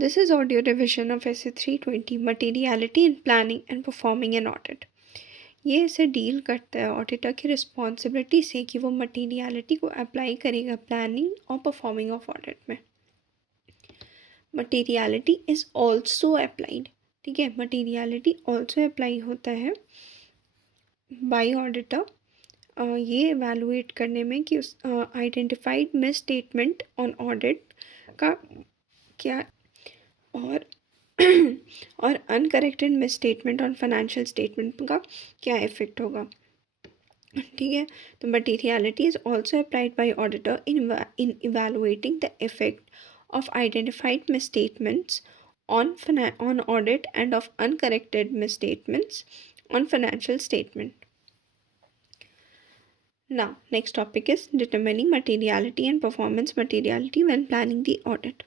This is audio revision of essay 320 materiality in planning and performing an audit. ये इसे deal करता है auditor की रिस्पॉन्सिबिलिटी से कि वो मटीरियलिटी को अप्लाई करेगा प्लानिंग और परफॉर्मिंग ऑफ ऑडिट में. Materiality is also applied. ठीक है, मटीरियलिटी ऑल्सो अप्लाई होता है बाय ऑडिटर ये एवेलुएट करने में कि उस identified miss statement on audit का क्या और और uncorrected miss statement on financial statement का क्या इफेक्ट होगा. ठीक है, तो materiality is also applied by auditor in evaluating the effect of identified miss statements on audit and of uncorrected misstatements on financial statement. Now, next topic is determining materiality and performance materiality when planning the audit.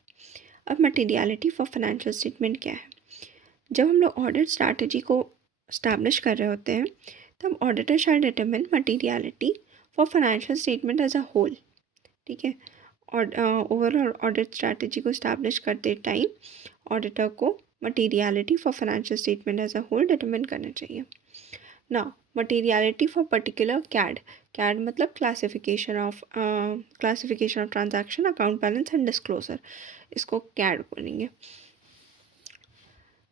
अब materiality for financial statement क्या है. जब हम लोग audit strategy को establish कर रहे होते हैं तब auditor shall determine materiality for financial statement as a whole. ठीक है, और ओवरऑल ऑडिट स्ट्रैटेजी को स्टैब्लिश करते टाइम ऑडिटर को materiality for financial statement as a whole determine करना चाहिए. Now materiality for particular CAD मतलब classification of transaction account balance and disclosure, इसको कैड बोलेंगे.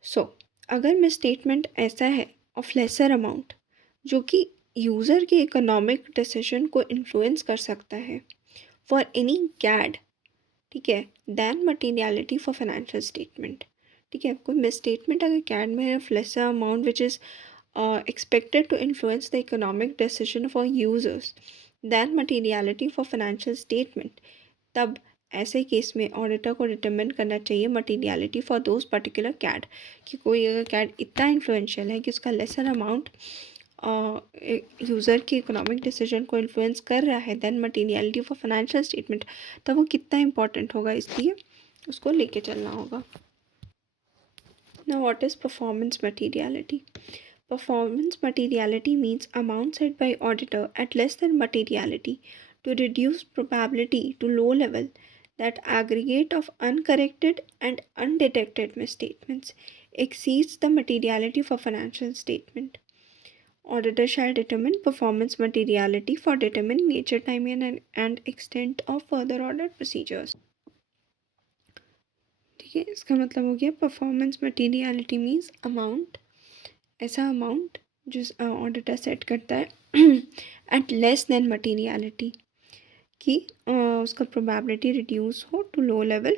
सो अगर मिस स्टेटमेंट ऐसा है ऑफ लेसर अमाउंट जो कि यूज़र के इकोनॉमिक डिसीजन को इन्फ्लुएंस कर सकता है फॉर एनी कैड, ठीक है, then materiality for financial statement. ठीक है, कोई मिस स्टेटमेंट अगर कैड में of lesser amount which is expected to influence the economic decision for users than materiality for financial statement, तब ऐसे केस में ऑडिटर को डिटरमिन करना चाहिए मटीरियलिटी फॉर दोज पर्टिकुलर कैड कि कोई अगर कैड इतना इन्फ्लुएंशियल है कि उसका लेसर अमाउंट यूज़र के इकोनॉमिक डिसीजन को इन्फ्लुएंस कर रहा है then materiality for financial statement, तब वो कितना इंपॉर्टेंट होगा, इसलिए उसको लेके चलना होगा. Now what is performance materiality. Performance materiality means amount set by auditor at less than materiality to reduce probability to low level that aggregate of uncorrected and undetected misstatements exceeds the materiality for financial statement. Auditor shall determine performance materiality for determining nature, time and extent of further audit procedures. ठीक है, इसका मतलब हो गया performance materiality means amount, ऐसा amount जो auditor set करता है एट लेस देन मटीरियलिटी कि उसका प्रोबेबिलिटी रिड्यूस हो to low level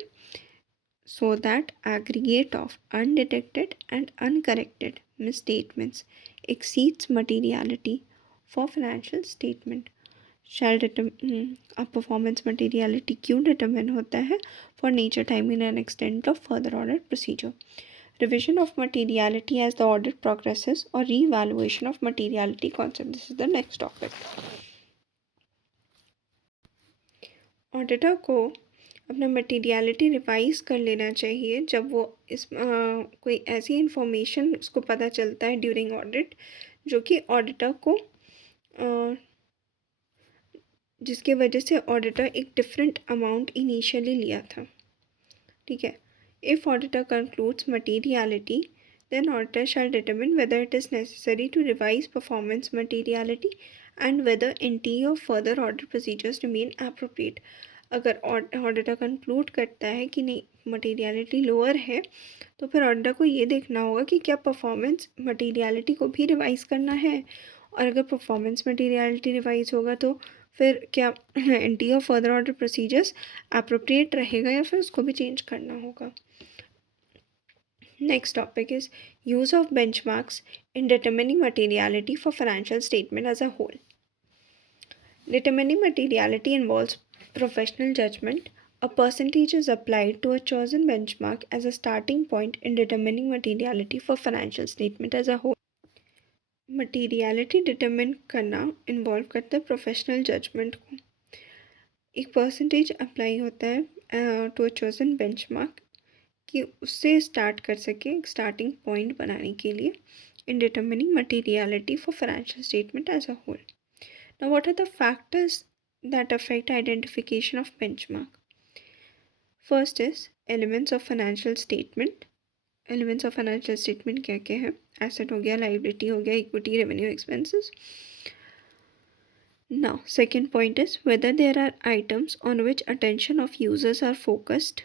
so that aggregate of undetected and uncorrected misstatements exceeds materiality for financial statement. Shall determine. अब performance materiality क्यों determine होता है for nature, timing and extent of further audit procedure. Revision of materiality as the audit progresses or re-evaluation of materiality concept. This is the next topic. Auditor को अपना materiality revise कर लेना चाहिए जब वो इस कोई ऐसी इंफॉर्मेशन उसको पता चलता है ड्यूरिंग ऑडिट जो कि ऑडिटर को जिसके वजह से ऑडिटर एक डिफरेंट अमाउंट इनिशियली लिया था. ठीक है, if auditor concludes materiality, then auditor shall determine whether it is necessary to revise performance materiality and whether NT or further audit procedures remain appropriate. अगर ऑडिटर कंक्लूड करता है कि नहीं मटीरियलिटी लोअर है तो फिर ऑडिटर को ये देखना होगा कि क्या परफॉर्मेंस मटीरियलिटी को भी रिवाइज करना है, और अगर परफॉर्मेंस मटीरियलिटी रिवाइज होगा तो फिर क्या एंटी और फर्दर ऑर्डर प्रोसीजर्स अप्रोप्रिएट रहेगा या फिर उसको भी चेंज करना होगा. Next topic is use of benchmarks in determining materiality for financial statement as a whole. Determining materiality involves professional judgment. A percentage is applied to a chosen benchmark as a starting point in determining materiality for financial statement as a whole. Materiality determine करना involve करता है professional judgement को. एक percentage apply होता है to a chosen benchmark कि उससे start कर सके एक स्टार्टिंग पॉइंट बनाने के लिए in determining materiality for financial statement as a whole. Now what are the factors that affect identification of benchmark. First is elements of financial statement. Elements of financial statement क्या क्या है? Asset हो गया, liability हो गया, equity, revenue, expenses. Now, second point is whether there are items on which attention of users are focused.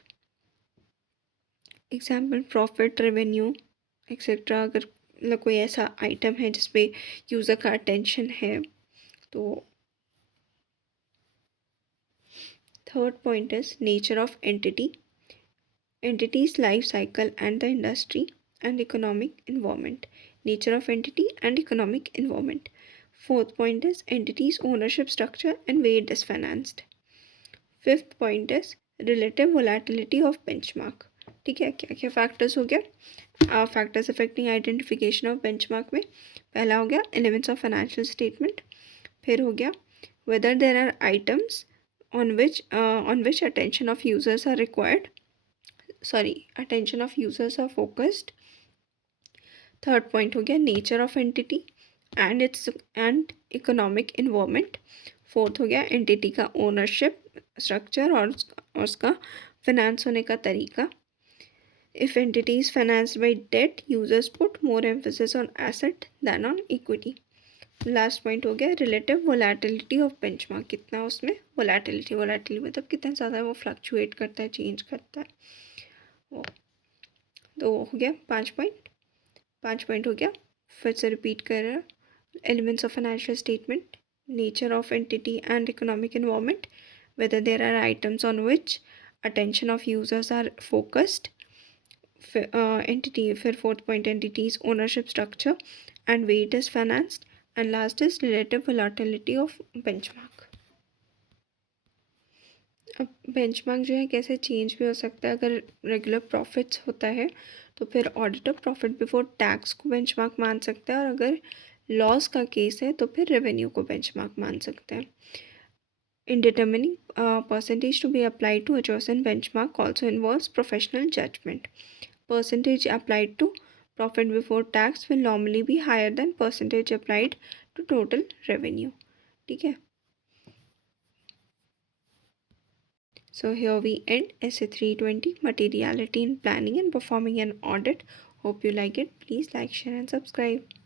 Example, profit, revenue, etc. अगर मतलब कोई ऐसा आइटम है जिसपे यूज़र का अटेंशन है तो। Third point is nature of entity, entity's life cycle and the industry and economic environment. Nature of entity and economic environment. Fourth point is entity's ownership structure and way it is financed. Fifth point is relative volatility of benchmark. ठीक है, क्या क्या factors हो गया? Factors affecting identification of benchmark में पहला हो गया एलिमेंट्स ऑफ फाइनेंशियल स्टेटमेंट, फिर हो गया whether there are items on which attention of users are required, sorry, attention of users are focused. Third point हो गया nature of entity and economic involvement. Fourth हो गया एंटिटी का ownership structure और उसका फाइनेंस होने का तरीका। If entity is financed by debt, users put more emphasis on asset than on equity. Last point हो गया रिलेटिव वोलेटिलिटी ऑफ बेंचमार्क, कितना उसमें वोलेटिलिटी मतलब कितना ज़्यादा वो फ्लक्चुएट करता है, चेंज करता है वो। तो हो गया पाँच पॉइंट हो गया, फिर से रिपीट कर रहा। Elements of financial statement, nature of entity and economic involvement, whether there are items on which attention of users are focused, entity, फिर fourth point entities ownership structure and way it is financed, and last is relative volatility of benchmark. अब benchmark जो है कैसे change भी हो सकता है। अगर रेगुलर प्रॉफिट्स होता है तो फिर ऑडिटर प्रॉफिट बिफोर टैक्स को बेंचमार्क मान सकता है, और अगर लॉस का केस है तो फिर रेवेन्यू को बेंचमार्क मान सकते हैं। In determining percentage to be applied to adjacent benchmark also involves professional judgment. Percentage applied to profit before tax will normally be higher than percentage applied to total revenue. ठीक है, so here we end essay 320 materiality in planning and performing an audit. Hope you like it. Please like, share and subscribe.